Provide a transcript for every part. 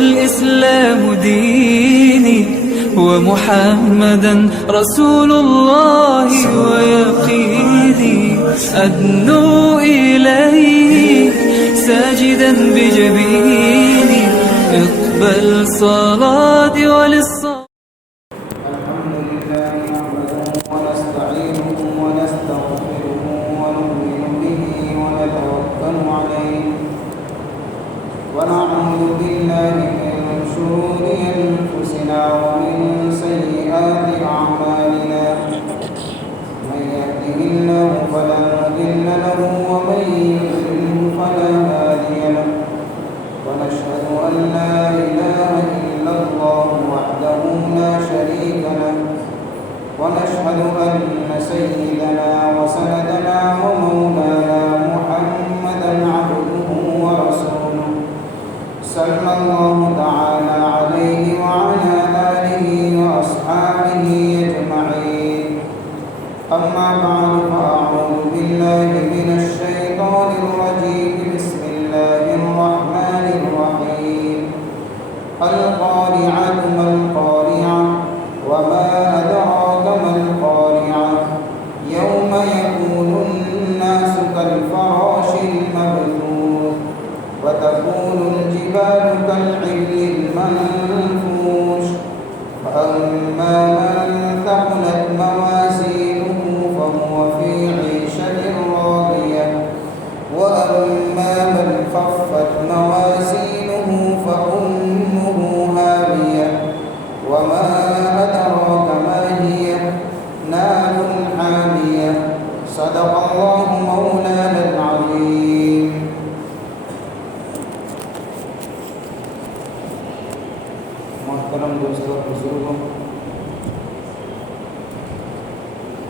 والإسلام ديني ومحمدا رسول الله ويقيني أدنو إليه ساجدا بجبيني اقبل صلاتي وللصلاة. الحمد لله نحمده ونستعينه ونستغفره ونؤمن به ونتوكل عليه ونعوذ بالله من شرور أنفسنا ومن سيئات أعمالنا من يهده الله فلا مضل له ومن يضلل فلا هادي له ونشهد أن لا إله إلا الله وحده لا شريك له ونشهد أن سيدنا وسندنا ومولانا محمدا عبده ورسوله صلى الله تعالى عليه وعلى آله وأصحابه أجمعين. أما بعد فأعوذ بالله من الشيطان الرجيم. بسم الله الرحمن الرحيم. القارعة ما القارعة وما أدراك ما القارعة يوم يكون الناس كالفراش المبثوث وتكون الجبال كالعهن المنفوش فأما من ثقلت موازينه فهو في عيشة راضية وأما من خفت موازينه فأمه هاوية وما أدراك ما هي نار حامية. صدق الله مولانا العظيم. محترم دوستوں بزرگوں،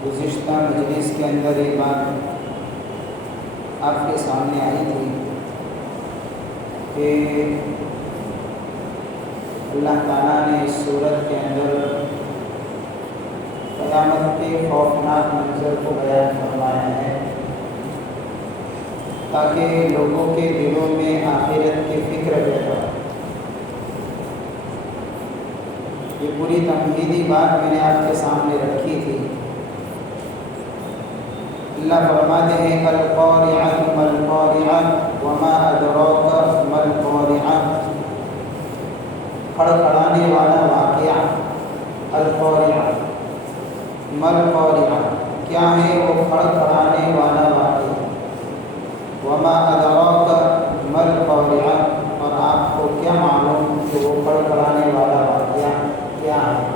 گزشتہ مجلس کے اندر ایک بات آپ کے سامنے آئی تھی کہ اللہ تعالیٰ نے اس صورت کے اندر قیامت کے خوفناک منظر کو بیان فرمایا ہے تاکہ لوگوں کے دلوں میں آخرت کی فکر پیدا ہو۔ یہ پوری تمہیدی بات میں نے آپ کے سامنے رکھی تھی۔ اللہ فرماتے ہیں القارعۃ ما القارعۃ وما ادراک ما القارعۃ، کھڑکھڑانے والا واقعہ، القارعۃ ما القارعۃ، کیا ہے وہ کھڑکھڑانے والا واقعہ، وما ادراک ما القارعۃ، اور آپ کو کیا معلوم کہ وہ کھڑکھڑانے والا واقعہ کیا ہے۔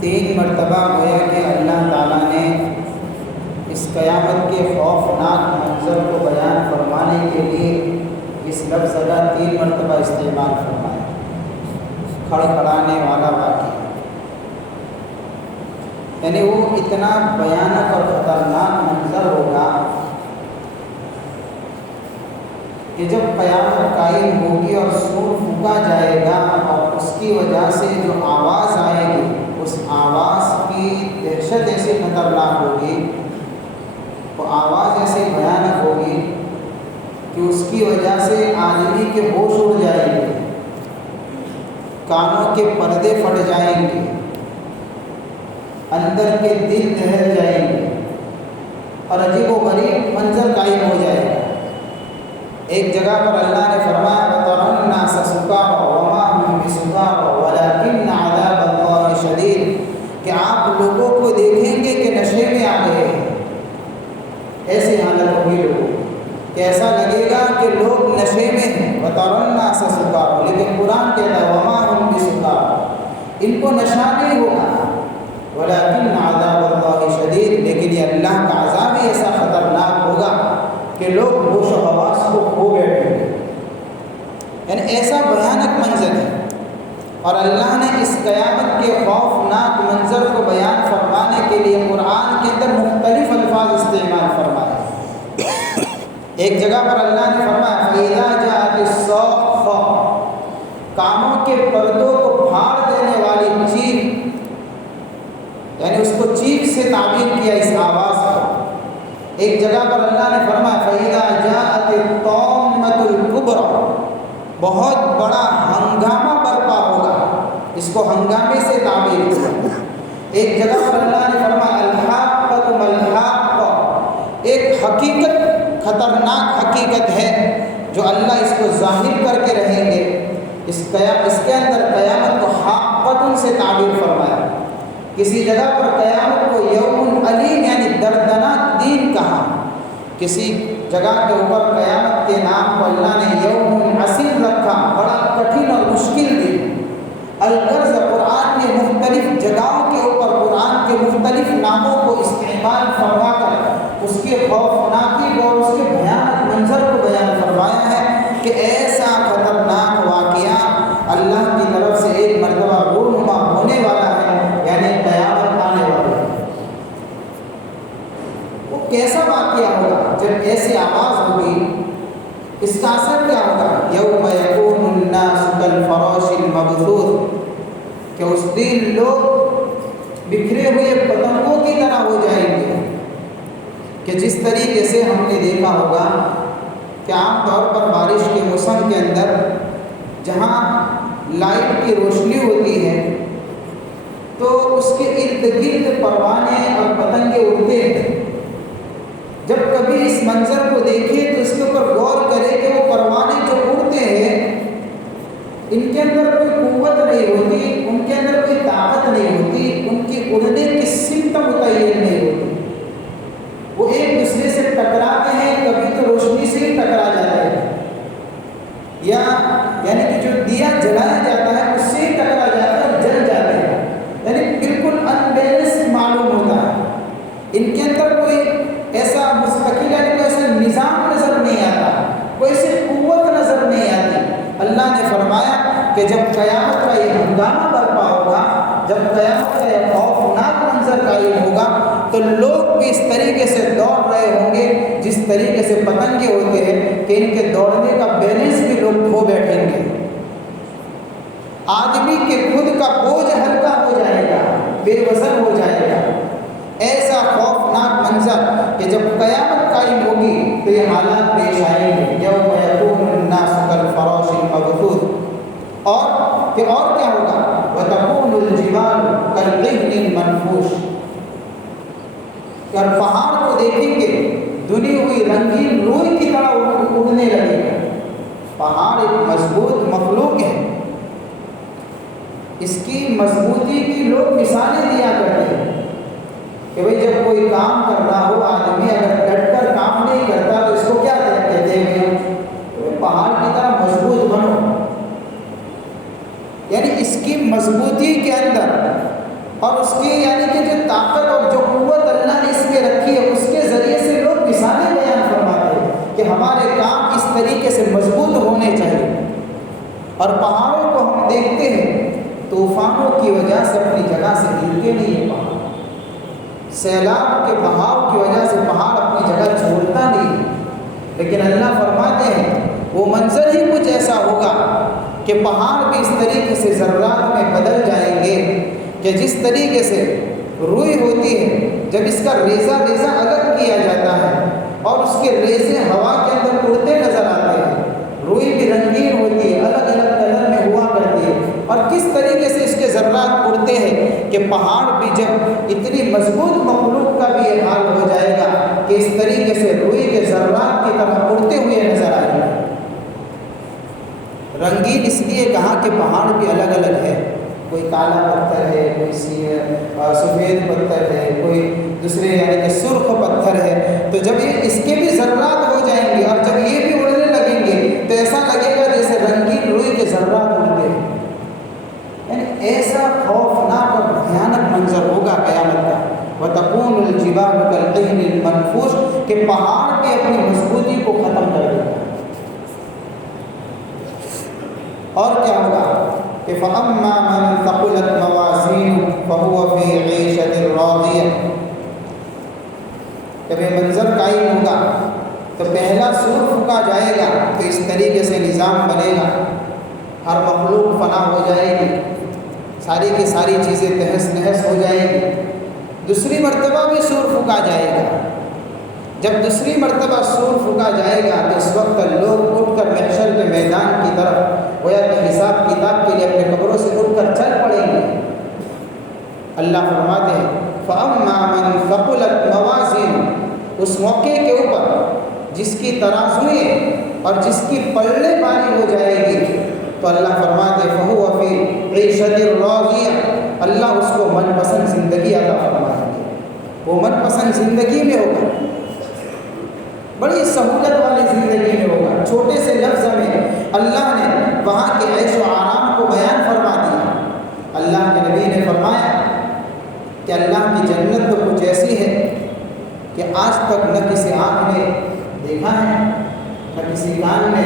تین مرتبہ گویا کہ اللہ تعالیٰ نے اس قیامت کے خوفناک منظر کو بیان فرمانے کے لیے اس لفظ کا 3 مرتبہ استعمال فرمایا، کھڑکھڑانے والا واقعہ، یعنی وہ اتنا بھیانک اور خطرناک منظر ہوگا کہ جب قیامت قائم ہوگی اور سور پھونکا جائے گا اور اس کی وجہ سے جو آواز آئے گی اس آواز کی دہشت ایسی خطرناک ہوگی، وہ آواز ایسی بھیانک ہوگی کہ اس کی وجہ سے آدمی کے ہوش اڑ جائیں گے، کانوں کے پردے پھٹ جائیں گے، اندر کے دل دہل جائیں گے اور عجیب و غریب منظر قائم ہو جائے گا۔ ایک جگہ پر اللہ نے فرمایا وَتَرَى النَّاسَ سُكَارَىٰ وَمَا هُم بِسُكَارَىٰ وَلَٰكِنَّ عَذَابَ اللَّهِ شَدِيدٌ، کہ آپ لوگوں کو دیکھیں گے کہ نشے میں آ گئے ہیں، ایسی حالت ہوگی لوگوں کہ ایسا لگے گا کہ لوگ نشے میں ہیں۔ وَتَرَى النَّاسَ سُكَارَىٰ، لیکن قرآن کہتا ہے وَمَا هُم بِسُكَارَىٰ، ان کو نشہ نہیں ہوگا، وَلَٰكِنَّ عَذَابَ اللَّهِ شَدِيدٌ، لیکن یہ اللہ کا عذاب ہی ایسا خطرناک ہوگا کہ لوگ ہوش و حواس کو کھو بیٹھیں گے، یعنی ایسا بھیانک منظر ہے۔ اور اللہ نے اس قیامت کے خوفناک منظر کو بیان فرمانے کے لیے قرآن کے اندر مختلف الفاظ استعمال فرمائے۔ ایک جگہ پر اللہ نے فرمایا فَإِذَا جَاءَتِ الصَّاخَّةُ، کانوں کے پردوں کو پھاڑ دینے والی چیخ، یعنی اس کو چیخ سے تعبیر کیا اس آواز کو۔ ایک جگہ پر اللہ نے فرمایا فَإِذَا جَاءَتِ الطَّامَّةُ الْكُبْرَىٰ، بہت بڑا ہنگامہ برپا ہوگا. اس کو ہنگامے سے تعبیر کیا. ایک جگہ پر اللہ نے فرمایا الحاقۃ ما الحاقۃ، ایک حقیقت، خطرناک حقیقت ہے جو اللہ اس کو ظاہر کر کے رہیں گے. اس کے اندر قیامت کو حاقۃ سے تعبیر فرمایا. کسی جگہ پر قیامت کو یوم علیم یعنی دردناک دن کہا. کسی جگہ کے اوپر قیامت کے نام کو اللہ نے یوم عسیر رکھا، بڑا کٹھن اور مشکل دن. الغرض قرآن نے مختلف جگہوں کے اوپر قرآن کے مختلف ناموں کو استعمال فرما کر اس کے خوفناکی اور اس کے بھیانک منظر کو بیان فرمایا ہے کہ ایسا خطرناک واقعہ اللہ کی طرف سے ایک مرتبہ رونما ہونے والا ہے، یعنی قیامت آنے والی ہے. وہ کیسا واقعہ ہوگا جب ایسی آواز ہوگی؟ اس کا اثر کیا ہوگا؟ یوم یکون الناس کالفراش المبثوث، کہ اس دن لوگ بکھرے ہوئے پتنگوں کی طرح ہو جائیں گے. کہ جس طریقے سے ہم نے دیکھا ہوگا کہ عام طور پر بارش کے موسم کے اندر جہاں لائٹ کی روشنی ہوتی ہے تو اس کے ارد گرد پروانے اور پتنگے اڑتے ہیں. جب کبھی اس منظر کو دیکھیں تو اس کے اوپر غور کریں کہ وہ پروانے جو اڑتے ہیں ان کے اندر کوئی قوت نہیں ہوتی، ان کے اندر کوئی طاقت نہیں ہوتی، ان کی اڑنے کی سمت متعین نہیں ہوتی. وہ ایک دوسرے سے ٹکراتے ہیں، کبھی تو روشنی سے ہی ٹکرا جاتے ہیں، یا یعنی کہ جو دیا جلایا جاتا ہے اس سے ہی ٹکرا جاتا ہے اور جل جاتے ہیں. یعنی بالکل ان بیلنس معلوم ہوتا ہے. ان کے اندر کوئی ایسا مستقل یعنی کوئی ایسا نظام نظر نہیں آتا، کوئی ایسی قوت نظر نہیں آتی. اللہ نے فرمایا کہ جب قیامت کا یہ ہنگامہ برپا ہوگا، جب قیامت کا یہ خوفناک منظر قائم ہوگا تو لوگ بھی اس طریقے سے دوڑ رہے ہوں گے جس طریقے سے پتنگے ہوتے ہیں کہ ان کے دوڑنے کا بیلنس بھی لوگ کھو بیٹھیں گے. آدمی کے خود کا بوجھ ہلکا ہو جائے گا، بے وزن ہو جائے گا. ایسا خوفناک منظر کہ جب قیامت قائم ہوگی تو یہ حالات پیش آئیں گے. یوم یکون الناس کالفراش المبثوث. اور کیا ہوگا؟ وتکون الجبال کالعہن المنفوش. اور پہاڑ کو دیکھیں گے دھلی ہوئی رنگین روئی کی طرح اڑنے لگے گا. پہاڑ ایک مضبوط مخلوق ہے، اس کی مضبوطی کی لوگ مثالیں دیا کرتے ہیں کہ بھئی جب کوئی کام کر رہا ہو آدمی اگر ڈٹ کر کام نہیں کرتا تو اس کو کیا کہتے ہیں؟ پہاڑ کی طرح مضبوط بنو. یعنی اس کی مضبوطی کے اندر اور اس کی یعنی کہ جو طاقت اور جو قوت اللہ نے اس میں رکھی ہے اس کے ذریعے سے لوگ مثالیں بیان فرماتے ہیں کہ ہمارے کام اس طریقے سے مضبوط ہونے چاہیے. اور پہاڑوں کو ہم دیکھتے ہیں طوفانوں کی وجہ سے اپنی جگہ سے ہلتے نہیں ہیں. پہاڑ سیلاب کے بہاؤ کی وجہ سے پہاڑ اپنی جگہ چھوڑتا نہیں. لیکن اللہ فرماتے ہیں وہ منظر ہی کچھ ایسا ہوگا کہ پہاڑ بھی اس طریقے سے ذرات میں بدل جائیں گے کہ جس طریقے سے روئی ہوتی ہے جب اس کا ریزہ الگ کیا جاتا ہے اور اس کے ریزے ہوا کے اندر اڑتے نظر آتے ہیں. روئی بھی رنگین ہوتی ہے، الگ الگ کلر میں ہوا کرتی ہے. اور کس طریقے سے اس کے ذرات اڑتے ہیں کہ پہاڑ بھی جب اتنی مضبوط مخلوق کا بھی یہ حال ہو جائے گا کہ اس طریقے سے روئی کے ذرات کی طرح اڑتے ہوئے نظر آئے گا. رنگین اس لیے کہا کہ پہاڑ بھی الگ الگ ہے. کوئی کالا پتھر ہے، کوئی سفید پتھر ہے، کوئی دوسرے یعنی کہ سرخ پتھر ہے. تو جب یہ اس کے بھی ذرات ہو جائیں گے اور جب یہ بھی اڑنے لگیں گے تو ایسا لگے گا جیسے رنگین روئی کے ذرات اڑتے ہیں. یعنی ایسا خوفناک اور بھیانک منظر ہوگا قیامت کا. وتکون الجبال کالعہن المنفوش کہ پہاڑ بھی اپنی مضبوطی کو ختم کر دے گا. اور کیا ہوگا کہ فَأَمَّا مَنْ ثَقُلَتْ مَوَازِينُهُ فَهُوَ فِي عِيشَةٍ رَاضِيَةٍ. جب یہ منظر قائم ہوگا تو پہلا سور پھونکا جائے گا تو اس طریقے سے نظام بنے گا. ہر مخلوق فنا ہو جائے گی، ساری کی ساری چیزیں تہس نہس ہو جائیں گی. دوسری مرتبہ بھی سور پھونکا جائے گا. جب دوسری مرتبہ سور پھونکا جائے گا تو اس وقت لوگ اٹھ کر محشر کے میدان میدان کی طرف گویا کہ حساب کتاب کے لیے اپنے قبروں سے اٹھ کر چل پڑیں گے۔ اللہ فرماتے ہیں فَأَمَّا مَنْ ثَقُلَتْ مَوَازِينُهُ، اس موقع کے اوپر جس کی ترازویں اور جس کی پلڑے باری ہو جائے گی تو اللہ فرماتے ہیں فَهُوَ فِي عِيشَةٍ رَاضِيَةٍ، اللہ اس کو من پسند زندگی عطا فرمائیں گے، وہ من پسند زندگی میں ہوگا، بڑی سہولت والی زندگی میں ہوگا۔ چھوٹے سے لفظ میں اللہ نے وہاں کے عیش و آرام کو بیان فرما دیا۔ اللہ کے نبی نے فرمایا کہ اللہ کی جنت تو کچھ ایسی ہے کہ آج تک نہ کسی آنکھ نے دیکھا ہے نہ کسی کان نے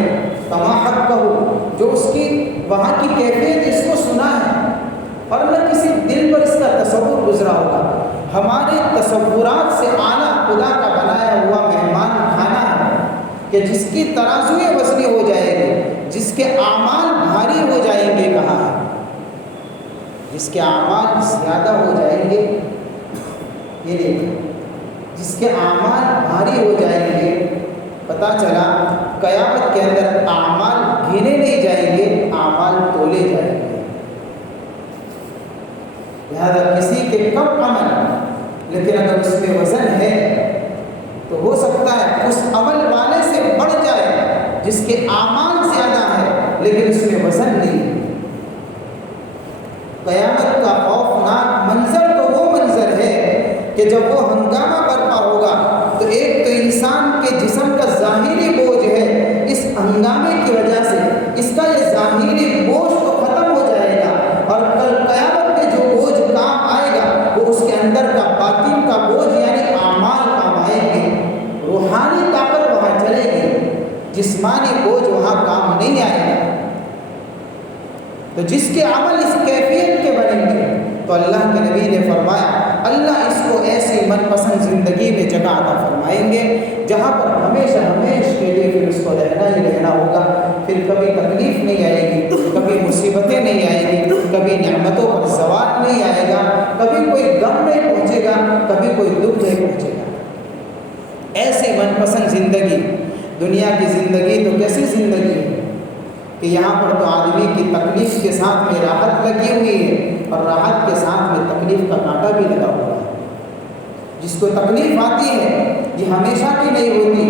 کما حق کہو، جو اس کی وہاں کی کیفیت اس کو سنا ہے، اور نہ کسی دل پر اس کا تصور گزرا ہوگا۔ ہمارے تصورات سے اعلیٰ خدا کا بنایا ہوا مہمان کھانا ہے کہ جس کی ترازویں وزنی ہو جائے گی، جس کے اعمال بھاری ہو جائیں گے، کہا ہے جس کے اعمال زیادہ ہو جائیں گے، یہ دیکھیں جس کے اعمال بھاری ہو جائیں گے، پتہ چلا قیامت کے اندر اعمال گنے نہیں جائیں گے، اعمال تولے جائیں گے۔ لہذا کسی کے کم عمل لیکن اگر اس میں وزن ہے تو ہو سکتا ہے اس عمل والے سے بڑھ جائے جس کے اعمال زیادہ ہے لیکن اس میں وزن نہیں ہے۔ قیامت کا خوفناک منظر تو وہ منظر ہے کہ جب وہ ہنگامہ برپا ہوگا تو ایک تو انسان کے جسم کا ظاہری بوجھ ہے، اس ہنگامے کی وجہ سے اس کا یہ ظاہری بوجھ تو ختم ہو جائے گا، اور کل قیامت میں جو بوجھ کام آئے گا وہ اس کے اندر کا باطن کا بوجھ یعنی اعمال کام آئیں گے۔ روحانی طاقت وہاں چلے گی، جسمانی بوجھ وہاں کام نہیں آئے گا۔ تو جس کے عمل اس کیفیت کے بنیں گے تو اللہ کے نبی نے فرمایا اللہ اس کو ایسی من پسند زندگی میں جگہ عطا فرمائیں گے جہاں پر ہمیشہ کے لیے پھر اس کو رہنا ہی رہنا ہوگا، پھر کبھی تکلیف نہیں آئے گی، کبھی مصیبتیں نہیں آئے گی، کبھی نعمتوں پر زوال نہیں آئے گا، کبھی کوئی غم نہیں پہنچے گا، کبھی کوئی دکھ نہیں پہنچے گا۔ ایسی من پسند زندگی، دنیا کی زندگی تو کیسی زندگی ہے کہ یہاں پر تو آدمی کی تکلیف کے ساتھ میں راحت لگی ہوئی ہے اور راحت کے ساتھ میں تکلیف کا کانٹا بھی لگا ہوا ہے۔ جس کو تکلیف آتی ہے یہ ہمیشہ کی نہیں ہوتی،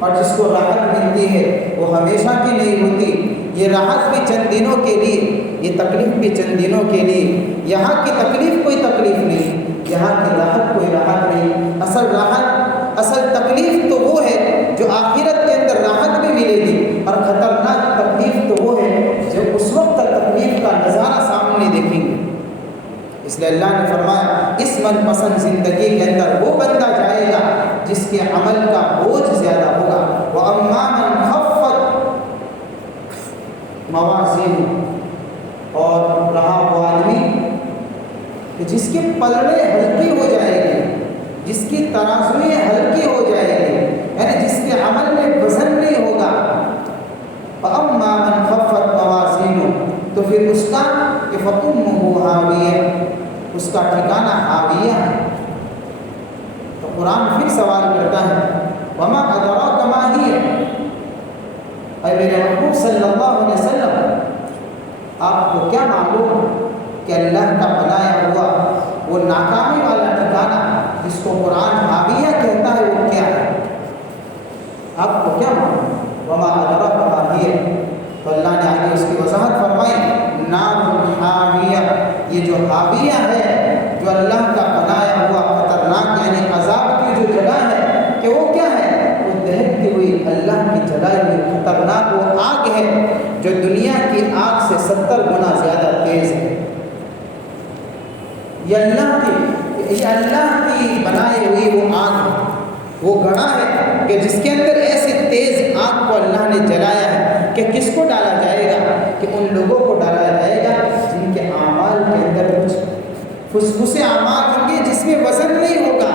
اور جس کو راحت ملتی ہے وہ ہمیشہ کی نہیں ہوتی۔ یہ راحت بھی چند دنوں کے لیے، یہ تکلیف بھی چند دنوں کے لیے۔ یہاں کی تکلیف کوئی تکلیف نہیں، یہاں کی راحت کوئی راحت نہیں۔ اصل راحت، اصل تکلیف تو وہ ہے جو آخرت کے اندر راحت بھی ملے گی، اور خطرناک تکلیف تو وہ ہے جو اس وقت تکلیف کا نظارہ سامنے دیکھیں گے۔ اس لیے اللہ نے فرمایا اس من پسند زندگی کے اندر وہ بندہ جائے گا جس کے عمل کا بوجھ زیادہ ہوگا۔ وَأَمَّا مَنْ خَفَّتْ مَوَازِينُهُ، اور رہا وہ آدمی کہ جس کے پلڑے ہلکی ہو جائے گی، جس کی ترازویں ہلکی ہو جائے گی، یعنی جس کے عمل میں وزن نہیں ہوگا۔ فَأَمَّا مَنْ خَفَّتْ مَوَازِينُهُ، تو پھر اس کا کہ فَأُمُّهُ هَاوِيَةٌ، اس کا ٹھکانہ حاویہ ہے۔ تو قرآن پھر سوال کرتا ہے وَمَا أَدْرَاكَ مَا هِيَ، اے میرے محبوب صلی اللہ علیہ وسلم آپ کو کیا معلوم کہ اللہ کا بنایا ہوا وہ ناکامی والا ٹھکانہ جس کو قرآن حاویہ کہتا ہے وہ کیا ہے؟ آپ کو کیا معلوم؟ وَمَا أَدْرَاكَ مَا هِيَ، تو اللہ نے آگے اس کی وضاحت فرمائی نار حاویہ، یہ جو حاویہ ہے، جو اللہ کا بنایا ہوا خطرناک یعنی عذاب کی جو جگہ ہے، کہ وہ کیا ہے؟ وہ دہکتی ہوئی اللہ کی جلائی ہوئی خطرناک وہ آگ ہے جو دنیا کی آگ سے 70 گنا زیادہ تیز ہے۔ یہ اللہ کی بنائی ہوئی وہ آگ، وہ گڑھا ہے کہ جس کے اندر ایسے تیز آگ کو اللہ نے جلایا ہے کہ کس کو ڈالا جائے گا؟ کہ ان لوگوں کو ڈالا جائے گا جن کے اعمال کے اندر کچھ فسفسے اعمال ہوں گے جس میں وزن نہیں ہوگا،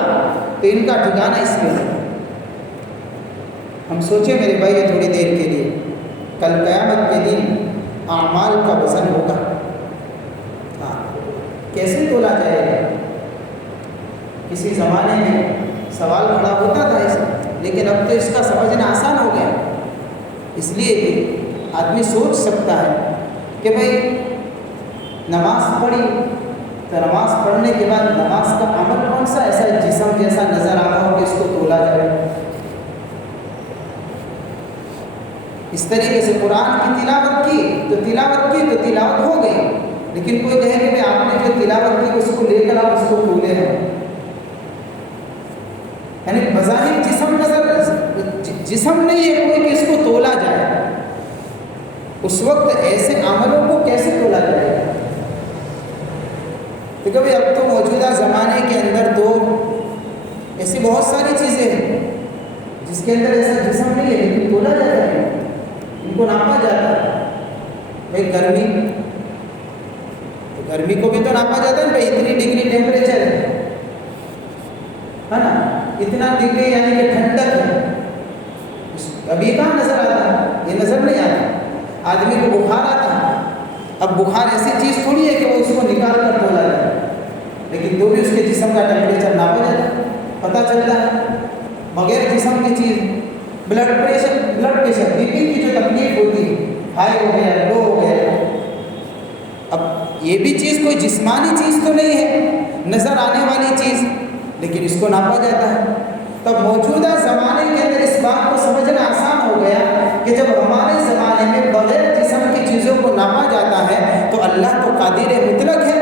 تو ان کا ٹھکانہ اس میں ہے۔ ہم سوچیں میرے بھائی تھوڑی دیر کے لیے، کل قیامت کے دن اعمال کا وزن ہوگا، کیسے تولا جائے گا؟ کسی زمانے میں سوال کھڑا ہوتا تھا اس، لیکن اب تو اس کا سمجھنا آسان ہو گیا، اس لیے کہ آدمی سوچ سکتا ہے کہ بھائی نماز پڑھی تو نماز پڑھنے کے بعد نماز کا عمل کون سا ایسا جسم جیسا نظر آتا ہو کہ اس کو تولا جائے. اس طریقے سے قرآن کی تلاوت کی تو تلاوت ہو گئی، لیکن کوئی کہے کہ بھائی آپ نے جو تلاوت کی اس کو لے کر آپ اس کو تولے ہیں، یعنی بظاہر جسم نہیں ہے کوئی کہ اس کو تولا جائے. اس وقت ایسے عملوں کو کیسے تولا جائے؟ تو کبھی اب تو موجودہ زمانے کے اندر تو ایسی بہت ساری چیزیں ہیں جس کے اندر ایسا جسم نہیں ہے لیکن تولا جاتا ہے، ان کو ناپا جاتا ہے. بھائی گرمی کو بھی تو ناپا جاتا ہے، بھائی اتنی ڈگری ٹیمپریچر ہے نا، اتنا ڈگری یعنی کہ ٹھنڈک ہے. ابھی کہاں نظر آتا ہے؟ یہ نظر نہیں آتا. آدمی کو بخار آتا ہے، اب بخار ایسی چیز تھوڑی ہے کہ وہ اس کو نکال کر تولا جائے، لیکن تو بھی اس کے جسم کا ٹیمپریچر ناپا جاتا ہے، پتہ چلتا ہے. بغیر جسم کی چیز بلڈ پریشر بی پی کی جو تکلیف ہوتی ہے، ہائی ہو گیا لو ہو گیا، اب یہ بھی چیز کوئی جسمانی چیز تو نہیں ہے، نظر آنے والی چیز، لیکن اس کو ناپا جاتا ہے. تب موجودہ زمانے کے اندر اس بات کو سمجھنا آسان ہو گیا کہ جب ہمارے زمانے میں بغیر جسم کی چیزوں کو ناپا جاتا ہے تو اللہ تو قادر مطلق ہے.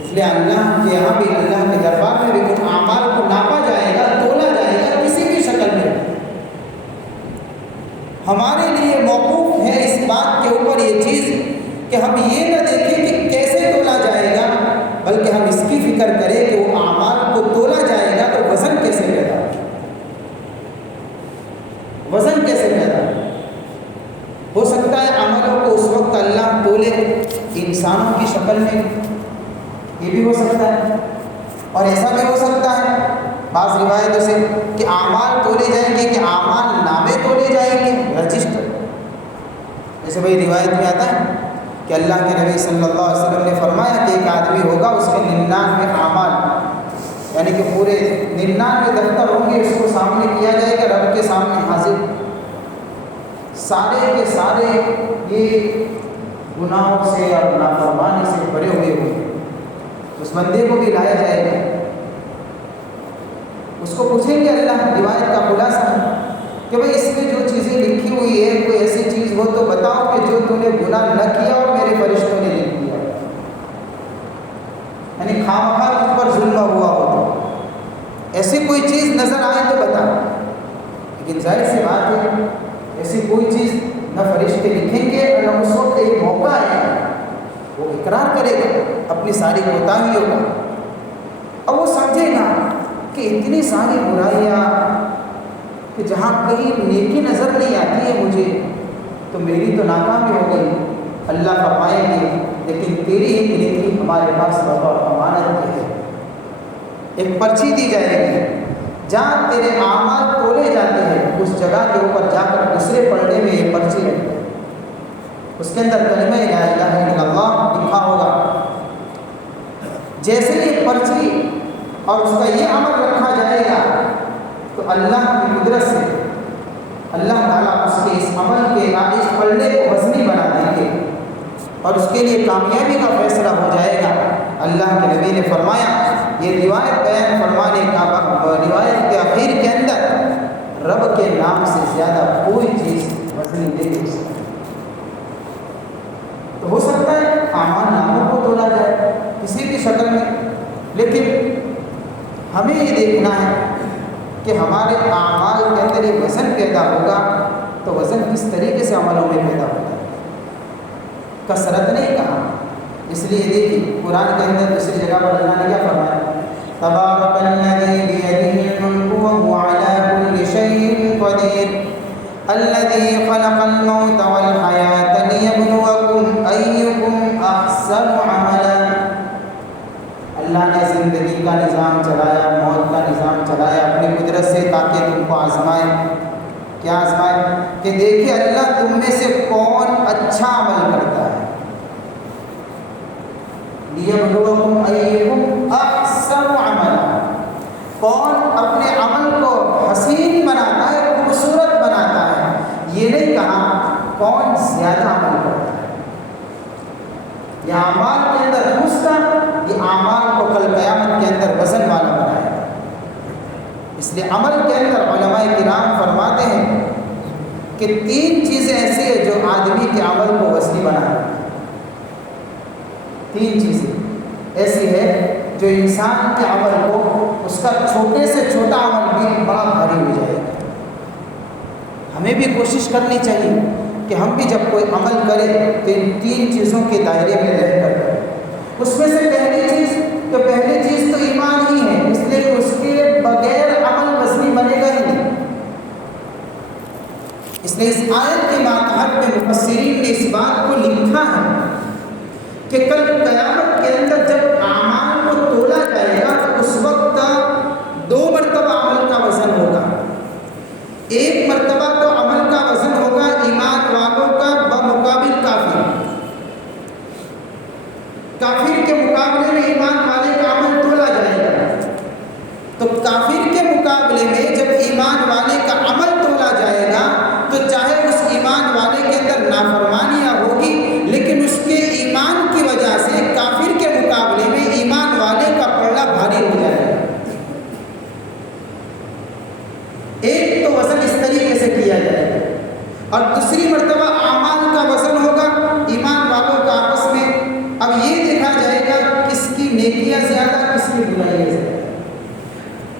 اس لیے اللہ کے یہاں بھی، اللہ کے دربار میں بھی ان اعمال کو ناپا جائے گا، تولا جائے گا کسی بھی شکل میں. ہمارے لیے موقوف ہے اس بات کے اوپر یہ چیز کہ ہم یہ نہ دیکھیں کہ کیسے تولا جائے گا، بلکہ ہم اس کی فکر کریں کہ وہ اعمال کو تولا جائے گا تو وزن کیسے پیدا ہو سکتا ہے. عملوں کو اس وقت اللہ تولے انسانوں کی شکل میں، یہ بھی ہو سکتا ہے. اور ایسا بھی ہو سکتا ہے بعض روایتوں سے کہ اعمال تولے جائیں گے، کہ اعمال نامے تولے جائیں گے، رجسٹر. جیسے بھائی روایت میں آتا ہے کہ اللہ کے نبی صلی اللہ علیہ وسلم نے فرمایا کہ ایک آدمی ہوگا، اس کے 99 اعمال، یعنی کہ پورے 99 دفتر ہوں گے، اس کو سامنے کیا جائے گا، رب کے سامنے حاضر، سارے کے سارے یہ گناہوں سے اور نافرمانی سے بھرے ہوئے ہوں گے. اس بندے کو بھی لایا جائے گا، اس کو پوچھیں گے، اللہ روایت کا خلاصہ ہے کہ بھائی اس میں جو چیزیں لکھی ہوئی ہے کوئی ایسی چیز ہو تو بتاؤ کہ جو تم نے گناہ نہ کیا اور میرے فرشتوں نے لکھ دیا، یعنی خامخواہ تجھ پر ظلم ہوا ہو تو ایسی کوئی چیز نظر آئے تو بتا. لیکن ظاہر سی بات ہے ایسی کوئی چیز نہ فرشتے لکھیں گے اور نہ اس وقت ایک موقع ہے وہ اقرار کرے گا اپنی ساری کوتاہیوں کا. اب وہ سمجھے گا کہ اتنی ساری برائیاں کہ جہاں کہیں نیکی نظر نہیں آتی ہے مجھے، تو میری تو ناکامی ہو گئی. اللہ فرمائیں گے لیکن تیری ایک نیکی ہمارے پاس بطور امانت کی ہے. ایک پرچی دی جائے گی جہاں تیرے اعمال تولے جاتے ہیں، اس جگہ کے اوپر جا کر دوسرے پلڑے میں یہ پرچی ہے، اس کے اندر کلمہ لا الہ الا اللہ لکھا ہوگا. جیسے یہ پرچی اور اس کا یہ عمل رکھا جائے گا تو اللہ کی قدرت سے اللہ تعالیٰ اس کے اس عمل کے اس پلڑے کو وزنی بنا دیں گے اور اس کے لیے کامیابی کا فیصلہ ہو جائے گا. اللہ کے نبی نے فرمایا، یہ روایت بیان فرمانے کا روایت کے آخر کے اندر رب کے نام سے زیادہ کوئی چیز وزنی نہیں ہو سکتی. تو ہو سکتا ہے اعمال ناموں کو تولا جائے کسی بھی شکل میں، لیکن ہمیں یہ دیکھنا ہے کہ ہمارے اعمال کے اندر یہ وزن پیدا ہوگا تو وزن کس طریقے سے عملوں میں پیدا ہوتا ہے. کثرت نہیں کہا، اس لیے دیکھیے قرآن کے اندر دوسری جگہ پر اللہ نے کیا فرمایا، تبارک الذی بیدہ الملک وہو علی کل شیء قدیر الذی خلق الموت والحیاۃ لیبلوکم ایکم احسن عملا. اللہ نے زندگی کا نظام چلایا، موت کا نظام چلایا اپنی قدرت سے تاکہ تم کو آزمائے. کیا آزمائے؟ کہ دیکھیے اللہ تم میں سے کون اچھا عمل کرتا ہے. لیبلوکم ایکم احسن عملا، کون اپنے عمل کو حسین بناتا ہے، خوبصورت بناتا ہے. یہ نہیں کہا کون زیادہ عمل کرتا ہے، یہ اعمال کے اندر گھس کر یہ اعمال کو کل قیامت کے اندر وزن والا بنائے گا۔ اس لیے عمل کے اندر علماء کرام فرماتے ہیں کہ 3 چیزیں ایسی ہیں جو آدمی کے عمل کو وزنی بنائے گا۔ 3 چیزیں ایسی ہے جو انسان کے عمل کو، اس کا چھوٹے سے چھوٹا عمل بھی بڑا بھاری ہو جائے گا۔ ہمیں بھی کوشش کرنی چاہیے کہ ہم بھی جب کوئی عمل کریں تو ان 3 چیزوں کے دائرے میں رہ کر کریں۔ اس میں سے پہلی چیز تو ایمان ہی ہے، اس لیے کہ اس کے بغیر عمل وزنی بنے گا ہی نہیں۔ اس لیے اس آیت کے ماتحت میں مفسرین نے اس بات کو لکھا ہے کہ کل قیامت کے اندر جب اعمال کو تولا جائے گا تو اس وقت 2 مرتبہ عمل کا وزن ہوگا۔ ایک مرتبہ تو عمل کا وزن ہوگا ایمان والوں کا بمقابل کافر کے مقابلے میں ایمان والے کا عمل تولا جائے گا۔ تو کافر کے مقابلے میں جب ایمان والے کا عمل تولا جائے گا تو چاہے اس ایمان والے کے اندر نافرمانیاں ہوگی، لیکن اس کے ایمان کی وجہ سے کافر کے مقابلے میں ایمان والے کا پلڑا بھاری ہو جائے گا۔ ایک تو وزن اس طریقے سے کیا جائے گا، اور دوسری مرتبہ اعمال کا وزن ہوگا ایمان والوں کا آپس میں۔ اب یہ دیکھا جائے گا کس کی نیکیاں زیادہ، کس کی برائیاں زیادہ۔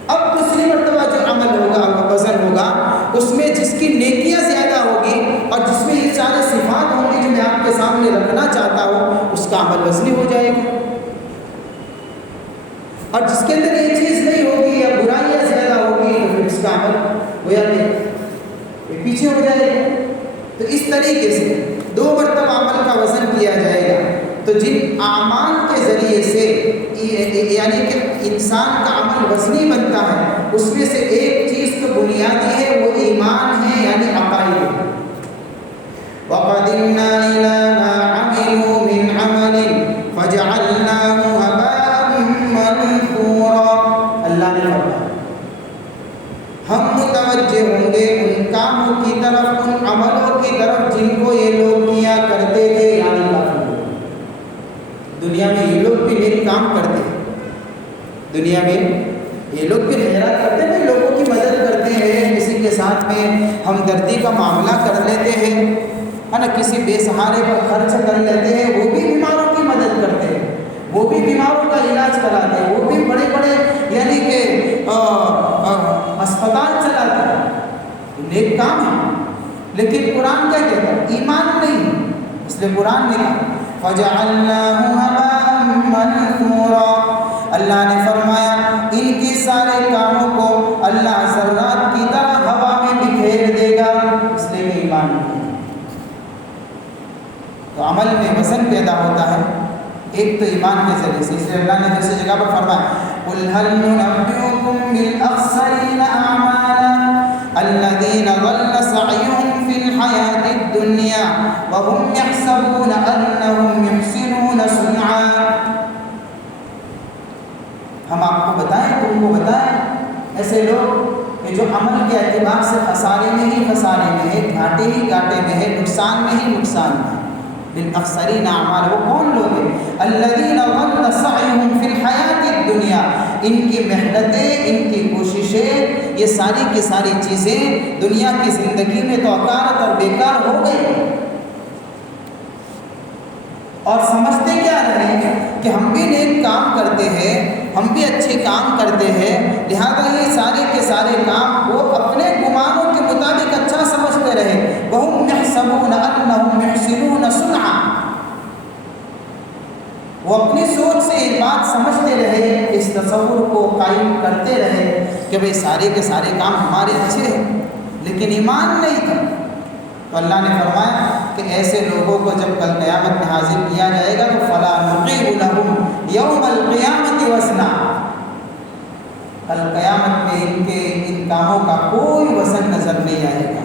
اب دوسری مرتبہ جو عمل ہوگا، وزن ہوگا، اس میں جس کی نیکیاں زیادہ ہوگی اور جس میں یہ سارے صفات ہوں گی جو میں آپ کے سامنے رکھنا چاہتا ہوں، اس کا عمل وزنی ہو جائے گا۔ اور جس کے اندر یہ چیز نہیں ہوگی یا برائیاں زیادہ ہوگی تو پھر اس کا عمل گویا کہ پیچھے ہو جائے گا۔ تو اس طریقے سے 2 مرتبہ عمل کا وزن کیا جائے گا۔ تو جن اعمال کے ذریعے سے یعنی کہ انسان کا عمل وزنی بنتا ہے، اس میں سے ایک چیز تو بنیادی ہے، وہ ایمان ہے، یعنی عقائد ہے۔ وَقَدِمْنَا إِلَىٰ مَا عَمِلُوا مِنْ عَمَلٍ فَجَعَلْنَاهُ هَبَاءً مَّنثُورًا۔ اللہ نے فرمایا ہم متوجہ ہوں گے ان کاموں کی طرف، ان عملوں کی طرف جن کو یہ لوگ کیا کرتے تھے، یعنی کافر۔ دنیا میں یہ لوگ بھی نیک کام کرتے ہیں، دنیا میں یہ لوگ بھی خیرات کرتے ہیں، لوگوں کی مدد کرتے ہیں، کسی کے ساتھ میں ہمدردی کا معاملہ کر لیتے ہیں، ہے نا، کسی بے سہارے پر خرچ کر لیتے ہیں، وہ بھی بیماروں کی مدد کرتے ہیں، وہ بھی بیماروں کا علاج کراتے ہیں، وہ بھی بڑے بڑے یعنی کہ اسپتال چلاتے ہیں، نیک کام ہے۔ لیکن قرآن کیا کہتا ہے؟ ایمان نہیں، اس لیے قرآن نے کہا فَجَعَلْنَاهُ هَبَاءً مَّنثُورًا۔ اللہ نے فرمایا ان کے سارے کاموں کو اللہ ذرات کی طرح ہوا میں بکھیر دے گا، اس لیے کہ ایمان نہیں۔ تو عمل میں وزن پیدا ہوتا ہے ایک تو ایمان کے ذریعے سے، اس لیے اللہ نے دوسری جگہ پر فرمایا قُلْ هَلْ نُنَبِّئُكُم بِالْأَخْسَرِينَ أَعْمَالًا الَّذِينَ ضَلَّ سَعْيُهُمْ فِي الْحَيَاةِ الدُّنْيَا وَهُمْ يَحْسَبُونَ أَنَّهُمْ يُحْسِنُونَ صُنْعًا۔ ہم آپ کو بتائیں، تم کو بتائیں، ایسے لوگ کہ جو عمل کے اعتبار سے خسارے میں ہی خسارے میں ہے، گھاٹے ہی گھاٹے میں ہے، نقصان میں ہی نقصان میں ہے۔ بالأخسرین اعمال، وہ کون لوگ ہیں؟ الذین ضل سعیہم فی الحیاۃ الدنیا، ان کی محنتیں، ان کی کوششیں، یہ ساری کی ساری چیزیں دنیا کی زندگی میں تو اکارت اور بیکار ہو گئی، اور سمجھتے کیا رہے کہ ہم بھی نیک کام کرتے ہیں، ہم بھی اچھے کام کرتے ہیں، لہذا یہ سارے کے سارے کام وہ اپنے گمانوں کے مطابق اچھا سمجھتے رہے۔ وَهُمْ يَحْسَبُونَ أَنَّهُمْ يُحْسِنُونَ صُنْعًا، وہ اپنی سوچ سے یہ بات سمجھتے رہے، اس تصور کو قائم کرتے رہے کہ بھئی سارے کے سارے کام ہمارے اچھے ہیں، لیکن ایمان نہیں تھا۔ تو اللہ نے فرمایا کہ ایسے لوگوں کو جب کل قیامت میں حاضر کیا جائے گا تو فَلَا نُقِيمُ لَهُمْ يَوْمَ الْقِيَامَةِ وَزْنًا، کل قیامت میں ان کے ان کاموں کا کوئی وزن نظر نہیں آئے گا۔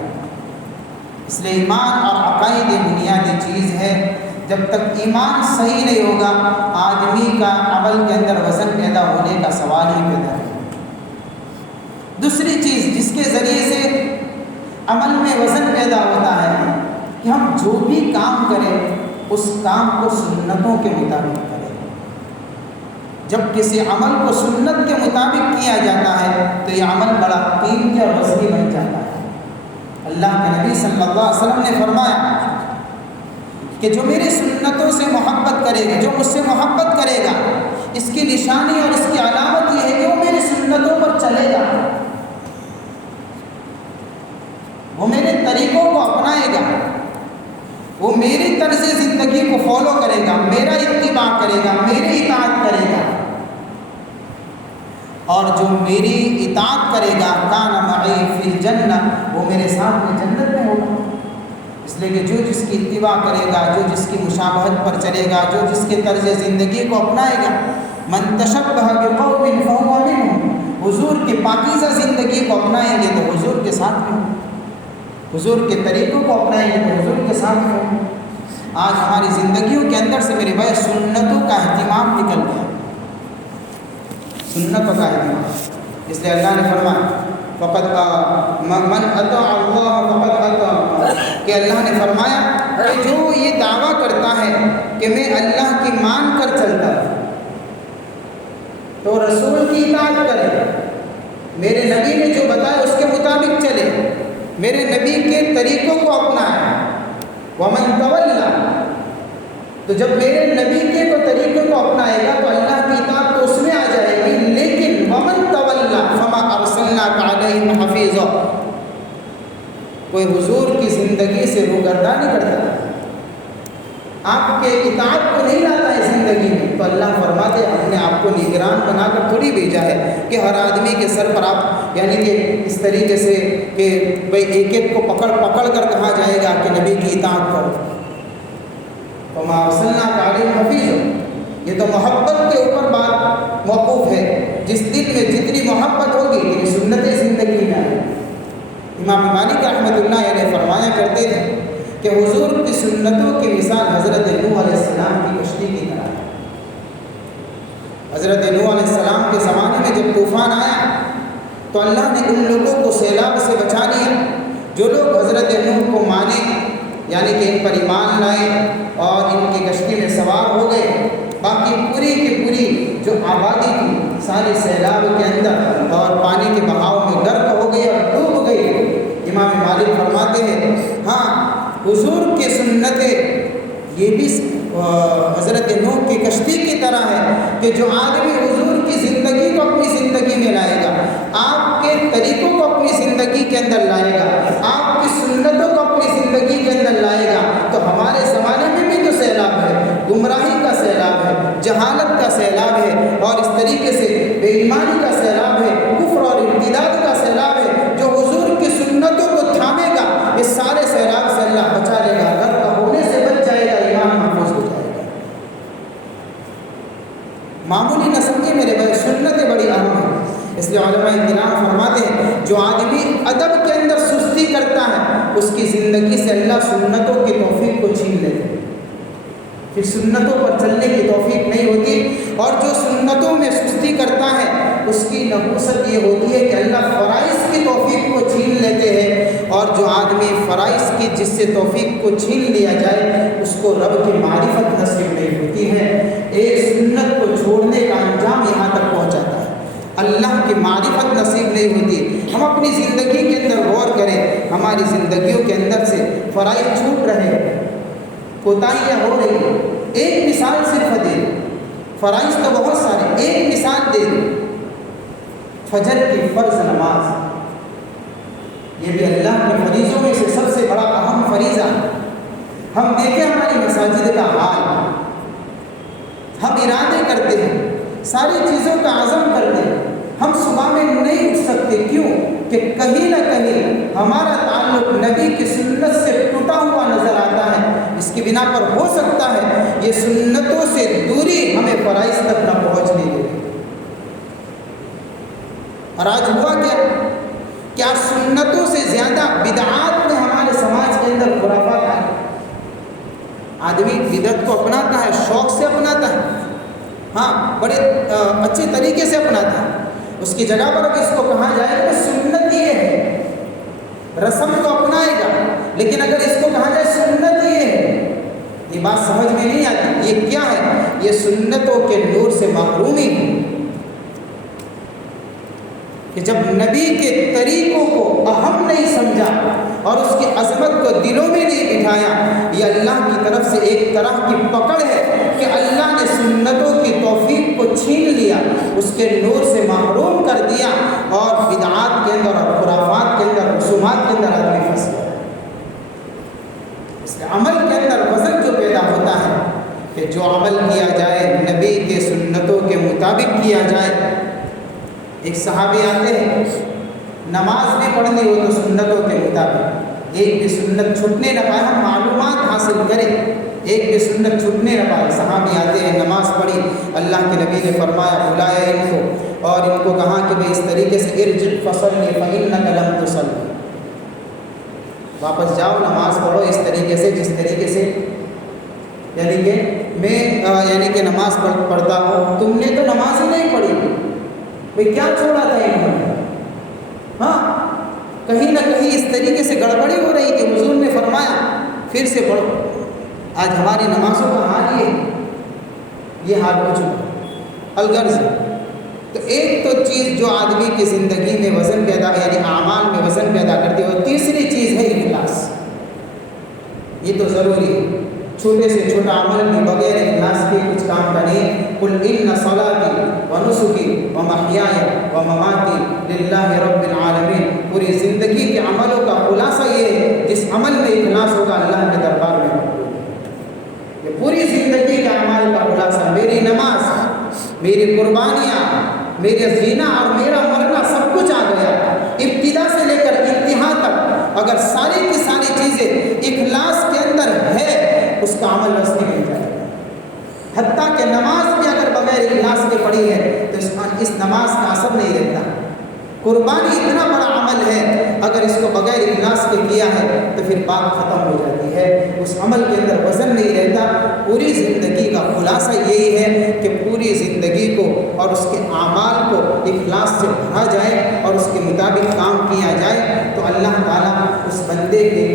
اس لیے ایمان اور عقائد بنیادی چیز ہے، جب تک ایمان صحیح نہیں ہوگا آدمی کا عمل کے اندر وزن پیدا ہونے کا سوال ہی پیدا ہے۔ دوسری چیز جس کے ذریعے سے عمل میں وزن پیدا ہوتا ہے کہ ہم جو بھی کام کریں اس کام کو سنتوں کے مطابق کریں۔ جب کسی عمل کو سنت کے مطابق کیا جاتا ہے تو یہ عمل بڑا قیمتی اور وسیع بن جاتا ہے۔ اللہ کے نبی صلی اللہ علیہ وسلم نے فرمایا کہ جو میری سنتوں سے محبت کرے گا، جو مجھ سے محبت کرے گا، اس کی نشانی اور اس کی علامت یہ ہے کہ وہ میری سنتوں پر چلے گا، وہ میرے طریقوں کو اپنائے گا، وہ میری طرز زندگی کو فالو کرے گا، میرا اتباع کرے گا، میری اطاعت کرے گا، اور جو میری اطاعت کرے گا کان معی فی الجنہ، وہ میرے ساتھ میں جنت میں ہوگا۔ اس لیے کہ جو جس کی اتباع کرے گا، جو جس کی مشابہت پر چلے گا، جو جس کے طرز زندگی کو اپنائے گا، من تشبہ بقوم فہو منہم، حضور کی پاکیزہ زندگی کو اپنائیں گے تو حضور کے ساتھ میں ہوں، حضور کے طریقوں کو اپنائیں گے تو حضور کے ساتھ میں ہوں۔ آج ہماری زندگیوں کے اندر سے میرے بھائی سنتوں کا اہتمام نکل گیا، سنتوں کا اہتمام۔ اس لیے اللہ نے فرمایا فقط من اطاع اللہ فقط اطاع، کہ اللہ نے فرمایا کہ جو یہ دعویٰ کرتا ہے کہ میں اللہ کی مان کر چلتا ہوں تو رسول کی اطاعت کرے، میرے نبی نے جو بتایا اس کے مطابق چلے، میرے نبی کے طریقوں کو اپنائے۔ ومن تولا، تو جب میرے نبی کے طریقوں کو اپنائے گا تو اللہ کی اطاعت تو اس میں آ جائے گی، لیکن ومن تولا فما ارسلناک علیہم حفیظا، کوئی حضور کی زندگی سے روگردانی کرتا ہے، آپ کے اطاعت کو نہیں لاتا ہے زندگی میں، تو اللہ فرماتے ہم نے آپ کو نگران بنا کر تھوڑی بھیجا ہے کہ ہر آدمی کے سر پر آپ، یعنی کہ اس طریقے سے کہ بھئی ایک ایک کو پکڑ کر کہا جائے گا کہ نبی کی اطاعت کرو۔ وما ارسلناک علیہم حفیظا، یہ تو محبت کے اوپر بات موقوف ہے، جس دل میں جتنی محبت ہوگی اتنی سنتیں زندگی میں آئیں۔ امام مالک رحمۃ اللہ علیہ فرمایا کرتے تھے کہ حضور کی سنتوں کی مثال حضرت نوح علیہ السلام کی کشتی کی طرح ہے۔ حضرت نوح علیہ السلام کے زمانے میں جب طوفان آیا تو اللہ نے ان لوگوں کو سیلاب سے بچا لیا جو لوگ حضرت نوح کو مانے، یعنی کہ ان پر ایمان لائے اور ان کی کشتی میں سوار ہو گئے۔ باقی پوری کی پوری جو آبادی تھی ساری سیلاب کے اندر اور پانی کے بہاؤ میں غرق ہو گئی اور ڈوب گئی۔ امام مالک فرماتے ہیں ہاں حضور کی سنتیں یہ بھی حضرت نوح کی کشتی کی طرح ہے کہ جو آدمی حضور کی زندگی کو اپنی زندگی میں لائے گا، آپ کے طریقوں کو اپنی زندگی کے اندر لائے گا، آپ کی سنتوں کو اپنی زندگی کے اندر لائے گا، تو ہمارے زمانے میں بھی تو سیلاب ہے، گمراہی کا سیلاب ہے، جہالت کا سیلاب ہے، اور اس طریقے سے بے ایمانی کا سیلاب ہے، کفر اور ارتداد کا سیلاب ہے۔ جو حضور کی سنتوں کو تھامے گا اس سارے سیلاب سے اللہ بچا لے گا، غرق کا ہونے سے بچ جائے گا، ایمان محفوظ ہو جائے گا۔ معمولی نہ سمجھے میرے بھائی، سنتیں بڑی اہم ہیں۔ اس لیے علماء کرام فرماتے ہیں جو آدمی ادب کے اندر سستی کرتا ہے اس کی زندگی سے اللہ سنتوں کی توفیق کو چھین لیتے ہیں، پھر سنتوں پر چلنے کی توفیق نہیں ہوتی، اور جو سنتوں میں سستی کرتا ہے اس کی نحوست یہ ہوتی ہے کہ اللہ فرائض کی توفیق کو چھین لیتے ہیں، اور جو آدمی فرائض کی جس سے توفیق کو چھین لیا جائے اس کو رب کی معرفت نصیب نہیں ہوتی ہے۔ ایک سنت کو چھوڑنے کا انجام یہاں تک پہنچاتا ہے، اللہ کی معرفت نصیب نہیں ہوتی۔ ہم اپنی زندگی کے اندر غور کریں، ہماری زندگیوں کے اندر سے فرائض چھوٹ رہے ہیں، کوتاہیاں ہو رہی ہیں۔ ایک مثال صرف دے، فرائض تو بہت سارے، ایک مثال دے، فجر کی فرض نماز، یہ بھی اللہ کے فریضوں میں سے سب سے بڑا اہم فریضہ۔ ہم دیکھیں ہماری مساجد کا حال، ہم ارادے کرتے ہیں، ساری چیزوں کا عزم کرتے ہیں، ہم صبح میں نہیں اٹھ سکتے، کیوں کہ کہیں نہ کہیں ہمارا تعلق نبی کی سنت سے ٹوٹا ہوا نظر آتا ہے۔ اس کی بنا پر ہو سکتا ہے یہ سنتوں سے دوری ہمیں فرائض تک نہ پہنچنے دے۔ اور آج ہوا کیا سنتوں سے زیادہ بدعات میں ہمارے سماج کے اندر خرافات آئے۔ آدمی بدعت کو اپناتا ہے، شوق سے اپناتا ہے، ہاں بڑے اچھے طریقے سے اپناتا ہے، اس کی جگہ پر اگر اس کو کہا جائے کہ سنت یہ ہے، رسم کو اپنائے گا، لیکن اگر اس کو کہا جائے سنت بات سمجھ میں نہیں آتی یہ کیا ہے؟ یہ سنتوں کے نور سے محرومی ہے کہ جب نبی کے طریقوں کو اہم نہیں سمجھا اور اس کی عظمت کو دلوں میں نہیں بٹھایا، یہ اللہ کی طرف سے ایک طرح کی پکڑ ہے کہ اللہ نے سنتوں کی توفیق کو چھین لیا، اس کے نور سے محروم کر دیا اور بدعات کے اندر اور خرافات کے اندر، رسومات کے اندر آدمی پھنس گیا۔ اس عمل کے اندر وزن جو پیدا ہوتا ہے کہ جو عمل کیا جائے نبی کے سنتوں کے مطابق کیا جائے۔ ایک صحابی آتے ہیں، نماز بھی پڑھنی ہو تو سنتوں کے مطابق، ایک بھی سنت چھوٹنے نہ پائے، ہم معلومات حاصل کریں، ایک بھی سنت چھوٹنے نہ پائے۔ صحابی آتے ہیں، نماز پڑھی، اللہ کے نبی نے فرمایا، بلایا ان کو اور ان کو کہا کہ اس طریقے سے ارجع فصلی فإنک لم تصلی، واپس جاؤ نماز پڑھو اس طریقے سے جس طریقے سے یعنی کہ میں نماز پڑھتا ہوں، تم نے تو نماز ہی نہیں پڑھی، بھئی کیا چھوڑا تھا انہوں نے؟ ہاں کہیں نہ کہیں اس طریقے سے گڑبڑی ہو رہی کہ حضور نے فرمایا پھر سے پڑھو۔ آج ہماری نمازوں کا حال یہ حال ہو چکا الغرض۔ تو ایک تو چیز جو آدمی کی زندگی میں وزن پیدا یعنی اعمال میں وزن پیدا کرتی ہے، اور تیسری چیز ہے اخلاص۔ یہ تو ضروری ہے، چھوٹے سے چھوٹا عمل بھی بغیر اخلاص کے کچھ کام کا نہیں۔ قل ان صلاتی ونسکی ومحیای ومماتی للہ رب العالمین، پوری زندگی کے عملوں کا خلاصہ یہ ہے جس عمل میں اخلاص ہوگا اللہ کے دربار میں مقبول ہے۔ یہ پوری زندگی کے اعمال کا خلاصہ، میری نماز، میری قربانیاں، میرا جینا اور میرا مرنا سب کچھ آ گیا، ابتدا سے لے کر انتہا تک اگر ساری کی ساری چیزیں اخلاص کے اندر ہے اس کا عمل بس نہیں مل جائے گا۔ حتیٰ کہ نماز بھی اگر بغیر اخلاص کے پڑھی ہے تو اس نماز کا اثر نہیں رہتا۔ قربانی اتنا بڑا عمل ہے، اگر اس کو بغیر اخلاص کے کیا ہے تو پھر بات ختم ہو جاتی ہے، اس عمل کے اندر وزن نہیں رہتا۔ پوری زندگی کا خلاصہ یہی ہے کہ پوری زندگی کو اور اس کے اعمال کو اخلاص سے بھرا جائے اور اس کے مطابق کام کیا جائے تو اللہ تعالیٰ اس بندے کے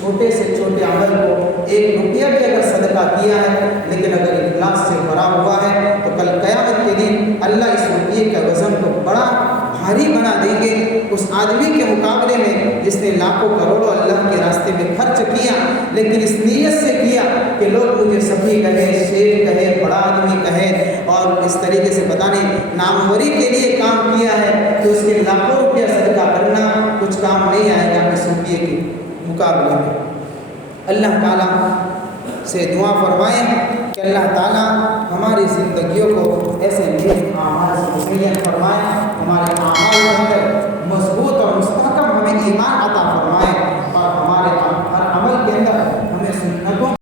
چھوٹے سے چھوٹے عمل کو، ایک روپیہ بھی اگر صدقہ کیا ہے لیکن اگر اخلاص سے بھرا ہوا ہے تو کل قیامت کے دن اللہ اس روپیے کا وزن کو بڑا بھاری بنا دیں گے اس آدمی کے مقابلے میں جس نے لاکھوں کروڑوں اللہ کے راستے میں خرچ کیا لیکن اس نیت سے کیا کہ لوگ مجھے سبھی کہے، شیخ کہے، بڑا آدمی کہے، اور اس طریقے سے پتہ نہیں ناموری کے لیے کام کیا ہے تو اس کے لاکھوں روپیہ صدقہ کرنا کچھ کام نہیں آئے گا اس روپیے کے مقابلے میں۔ اللہ تعالیٰ سے دعا فرمائیں کہ اللہ تعالیٰ ہماری زندگیوں کو ایسے نیک اعمال سے مزین فرمائیں، ہمارے اعمال کے اندر